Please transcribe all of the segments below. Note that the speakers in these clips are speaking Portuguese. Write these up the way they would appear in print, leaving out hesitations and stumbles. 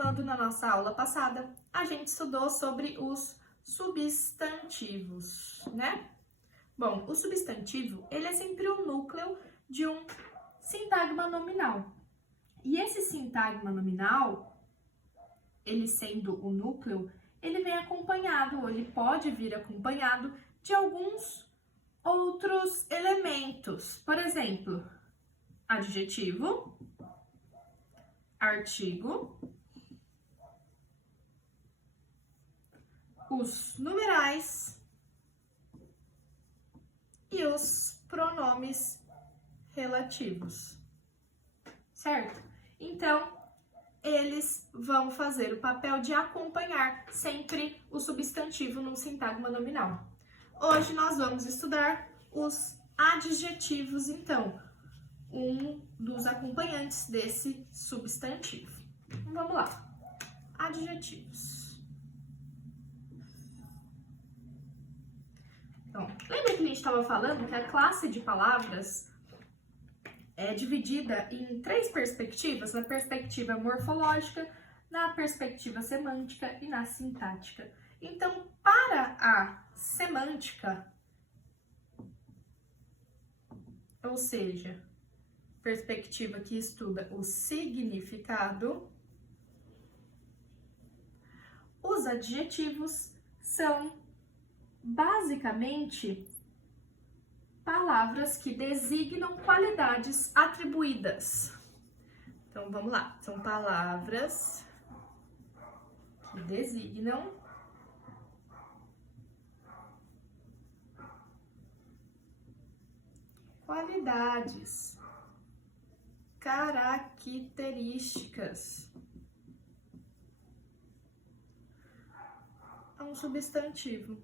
Continuando na nossa aula passada, a gente estudou sobre os substantivos, né? Bom, o substantivo, ele é sempre o núcleo de um sintagma nominal. E esse sintagma nominal, ele sendo o núcleo, ele vem acompanhado, ou ele pode vir acompanhado de alguns outros elementos. Por exemplo, adjetivo, artigo, os numerais e os pronomes relativos, certo? Então, eles vão fazer o papel de acompanhar sempre o substantivo no sintagma nominal. Hoje nós vamos estudar os adjetivos, então, um dos acompanhantes desse substantivo. Então, vamos lá. Adjetivos. Então, lembra que a gente estava falando que a classe de palavras é dividida em 3 perspectivas? Na perspectiva morfológica, na perspectiva semântica e na sintática. Então, para a semântica, ou seja, perspectiva que estuda o significado, os adjetivos são basicamente palavras que designam qualidades atribuídas. Então, vamos lá. São palavras que designam qualidades, características a um substantivo.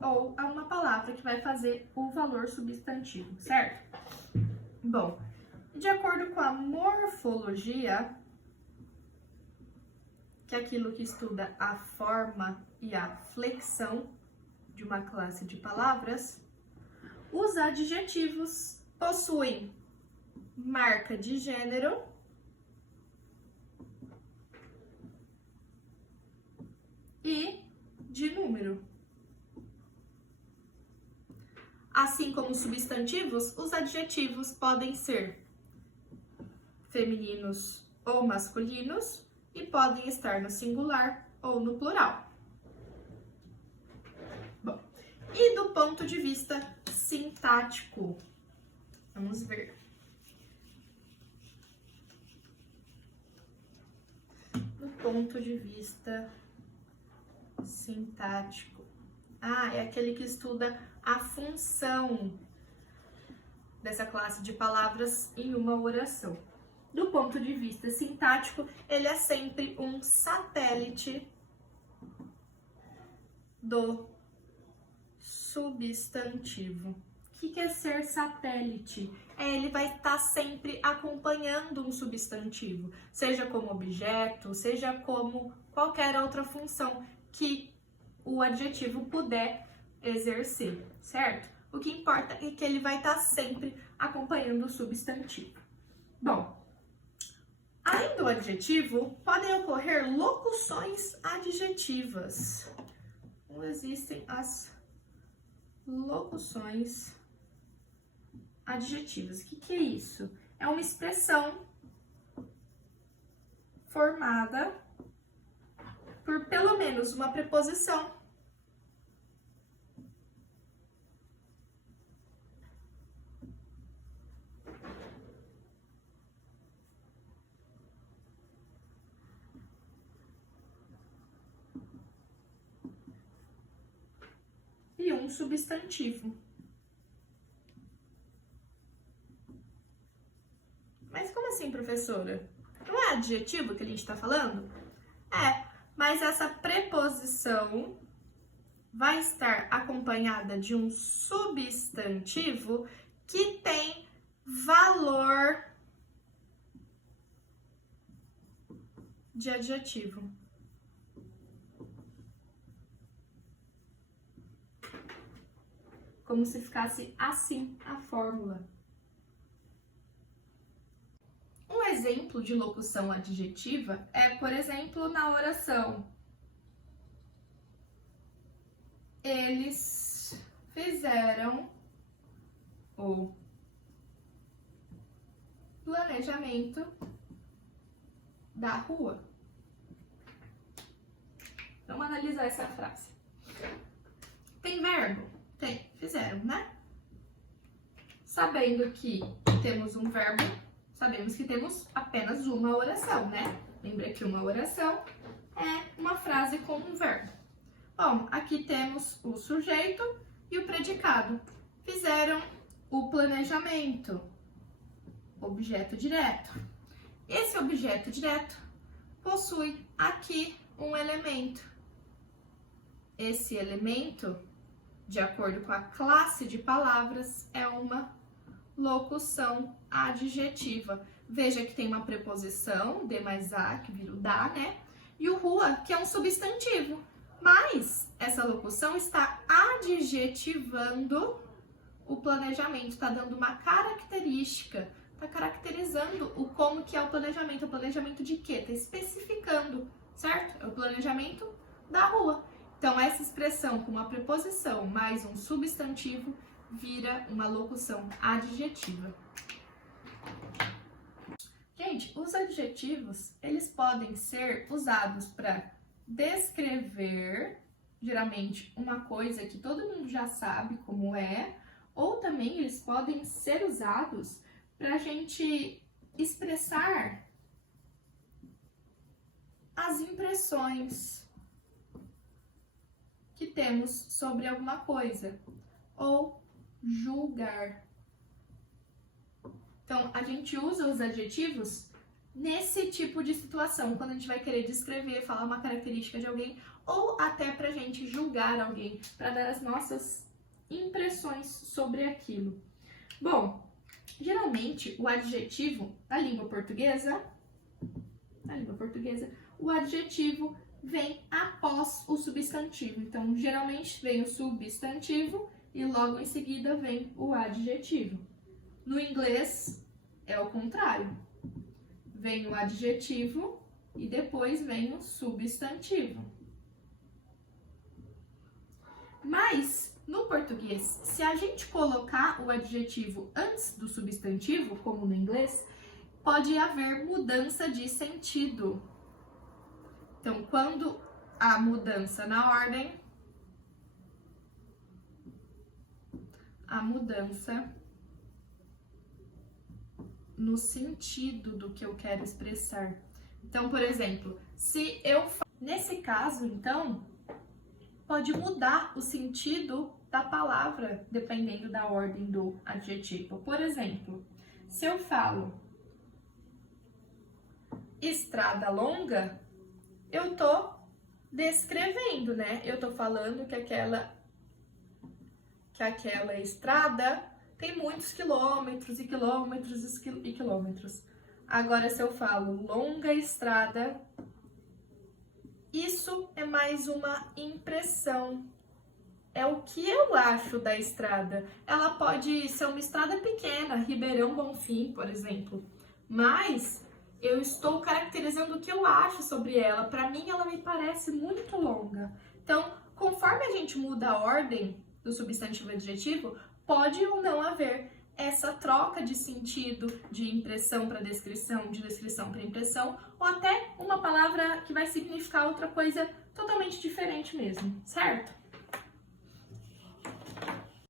Ou a uma palavra que vai fazer o valor substantivo, certo? Bom, de acordo com a morfologia, que é aquilo que estuda a forma e a flexão de uma classe de palavras, os adjetivos possuem marca de gênero e de número. Assim como os substantivos, os adjetivos podem ser femininos ou masculinos e podem estar no singular ou no plural. Bom, e do ponto de vista sintático, vamos ver. Do ponto de vista sintático. É aquele que estuda a função dessa classe de palavras em uma oração. Do ponto de vista sintático, ele é sempre um satélite do substantivo. O que é ser satélite? Ele vai estar sempre acompanhando um substantivo, seja como objeto, seja como qualquer outra função que o adjetivo puder exercer, certo? O que importa é que ele vai estar sempre acompanhando o substantivo. Bom, além do adjetivo, podem ocorrer locuções adjetivas. Então, existem as locuções adjetivas. O que é isso? É uma expressão formada por pelo menos uma preposição e um substantivo. Mas como assim, professora? Não é adjetivo que a gente está falando? Mas essa preposição vai estar acompanhada de um substantivo que tem valor de adjetivo. Como se ficasse assim a fórmula. exemplo de locução adjetiva é, por exemplo, na oração: eles fizeram o planejamento da rua. Vamos analisar essa frase. Tem verbo? Tem. Fizeram, né? Sabendo que temos um verbo, sabemos que temos apenas uma oração, né? Lembra que uma oração é uma frase com um verbo. Bom, aqui temos o sujeito e o predicado. Fizeram o planejamento. Objeto direto. Esse objeto direto possui aqui um elemento. Esse elemento, de acordo com a classe de palavras, é uma locução adjetiva. Veja que tem uma preposição, de mais a, que vira o da, né? E o rua, que é um substantivo. Mas essa locução está adjetivando o planejamento, está dando uma característica, está caracterizando o como que é o planejamento. O planejamento de quê? Está especificando, certo? É o planejamento da rua. Então, essa expressão com uma preposição mais um substantivo vira uma locução adjetiva. Gente, os adjetivos, eles podem ser usados para descrever, geralmente, uma coisa que todo mundo já sabe como é, ou também eles podem ser usados para a gente expressar as impressões que temos sobre alguma coisa, ou julgar. Então, a gente usa os adjetivos nesse tipo de situação, quando a gente vai querer descrever, falar uma característica de alguém, ou até para a gente julgar alguém, para dar as nossas impressões sobre aquilo. Bom, geralmente o adjetivo, na língua portuguesa, o adjetivo vem após o substantivo. Então, geralmente vem o substantivo e logo em seguida vem o adjetivo. No inglês é o contrário. Vem o adjetivo e depois vem o substantivo. Mas, no português, se a gente colocar o adjetivo antes do substantivo, como no inglês, pode haver mudança de sentido. Então, quando há mudança na ordem, a mudança no sentido do que eu quero expressar. Então, por exemplo, se eu... Nesse caso, então, pode mudar o sentido da palavra, dependendo da ordem do adjetivo. Por exemplo, se eu falo estrada longa, eu tô descrevendo, né? Eu tô falando que aquela estrada tem muitos quilômetros e quilômetros e quilômetros. Agora, se eu falo longa estrada, isso é mais uma impressão. É o que eu acho da estrada. Ela pode ser uma estrada pequena, Ribeirão Bonfim, por exemplo. Mas eu estou caracterizando o que eu acho sobre ela. Para mim, ela me parece muito longa. Então, conforme a gente muda a ordem do substantivo e adjetivo, pode ou não haver essa troca de sentido, de impressão para descrição, de descrição para impressão, ou até uma palavra que vai significar outra coisa totalmente diferente mesmo, certo?